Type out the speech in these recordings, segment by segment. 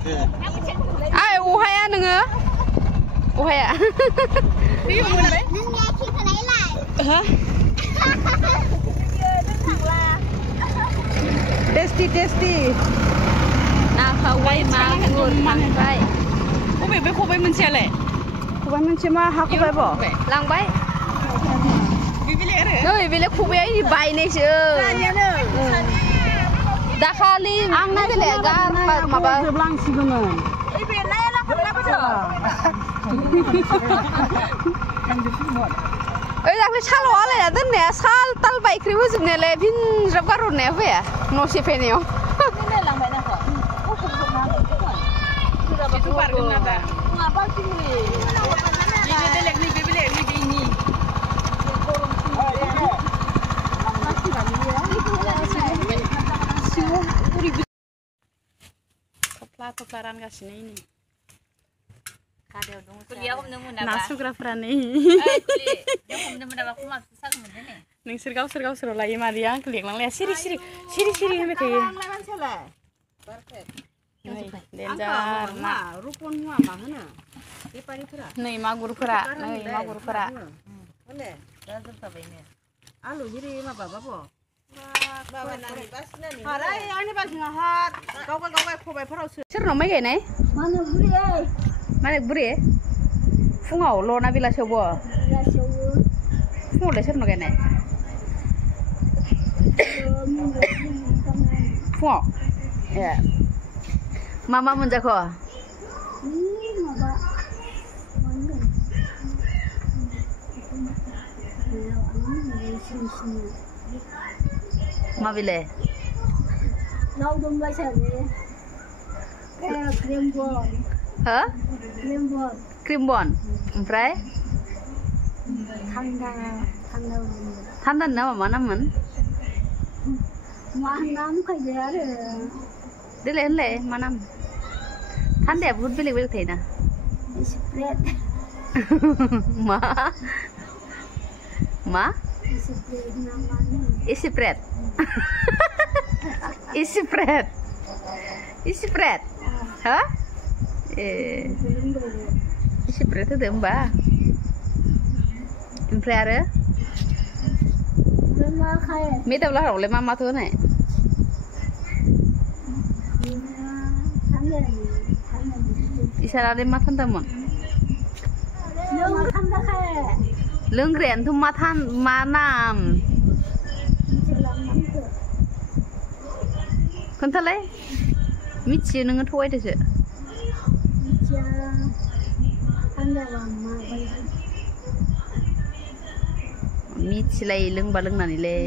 Ai uhaya nङो uhaya hah tasty ना खावबाय मागुर खांबाय बबे खबाय मोनसेयालाय खबाय मोनसे मा हा खबाय बो लांबाय नै बेले खबाया इ बायनायसो दाखालि आंना बेले गा माबा जोबलांसिगोमोन ओइ बे नायाला खबला फैदो ओइ दाख्लै सालाव आलायना दोननाया साल ताल बायख्रि होजोबनायालाय भिनज्राब गारहरनाया फैया न' सेफायनायाव लांबाय नाखौ itu bareng nada. Ngapa sih ini? Ini belek nih, belek nih ini. Topla-toplaran kasini ini. Kuliah aku nemu napa? Nasugrafra nih. Kuliah aku nemu napa? Aku masuk sak mana nih? Ning sirgau lagi Maria keliak lang lihat siri ini kayak. Perfect. Denjar na rupon mua bahana ipari-pura nei magurpura ole dasar tabaine alu hiri ma baba bo baba nani basna ni harai ani basna hat gawa khobai pharaw सोरनाव माइ गायनाय माने बुरि फुङाव लना बेलासियाव बो फुङावलाय सोरनाव गायनाय फुङाव ए Mama menjago. Ma bile. Nau domba sare. Cream bon. Hah? Cream bon. Ompray? Thanda nama mana man? Manam kayak ada. Dile manam. Thanda बहुत बेलेग थे ना माँ Isipret hah Isipret itu mbak Impre Mita belah oleh mama tuh nih Isara de mathan tamon Lengren tu mathan manam Kontale Michi nang thoi desu Michi lai leng baleng nani le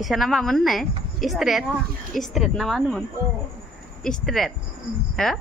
Isa nama mana? Istret nama mana? Istret, hah?